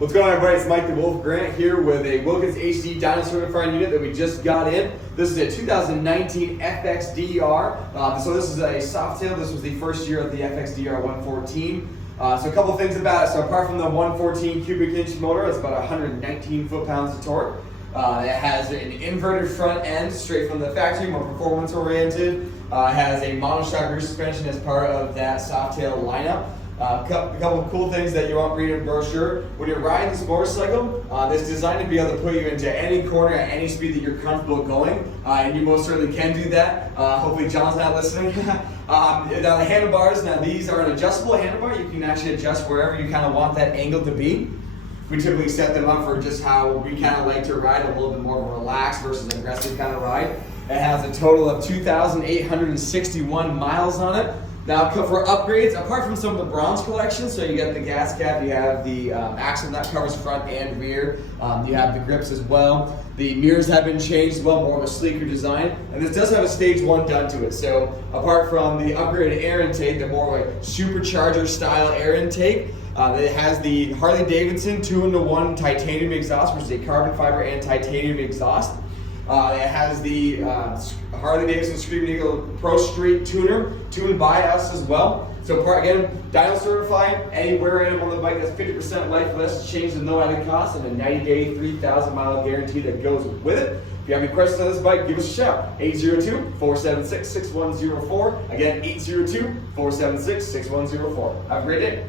What's going on, everybody? It's Mike the Wolf Grant here with a Wilkins H-D Dyno Certified unit that we just got in. This is a 2019 FXDR. So this is a Softail. This was the first year of the FXDR 114. So a couple things about it. So apart from the 114 cubic inch motor, it's about 119 foot-pounds of torque. It has an inverted front end straight from the factory, more performance oriented. It has a monoshock rear suspension as part of that Softail lineup. A couple of cool things that you won't read in the brochure. When you're riding this motorcycle, it's designed to be able to put you into any corner at any speed that you're comfortable going, and you most certainly can do that. Hopefully John's not listening. Now the handlebars, now these are an adjustable handlebar. You can actually adjust wherever you kind of want that angle to be. We typically set them up for just how we kind of like to ride, a little bit more of a relaxed versus aggressive kind of ride. It has a total of 2,861 miles on it. Now for upgrades, apart from some of the bronze collections, so you get the gas cap, you have the axle that covers front and rear, you have the grips as well. The mirrors have been changed as well, more of a sleeker design, and this does have a stage 1 done to it. So apart from the upgraded air intake, the more like supercharger style air intake, it has the Harley-Davidson 2-in-1 titanium exhaust, which is a carbon fiber and titanium exhaust. It has the Harley-Davidson Screaming Eagle Pro Street tuner, tuned by us as well. So again, Dyno Certified, any wear item on the bike that's 50% life less, changed at no added cost, and a 90-day, 3,000-mile guarantee that goes with it. If you have any questions on this bike, give us a shout. 802-476-6104. Again, 802-476-6104. Have a great day.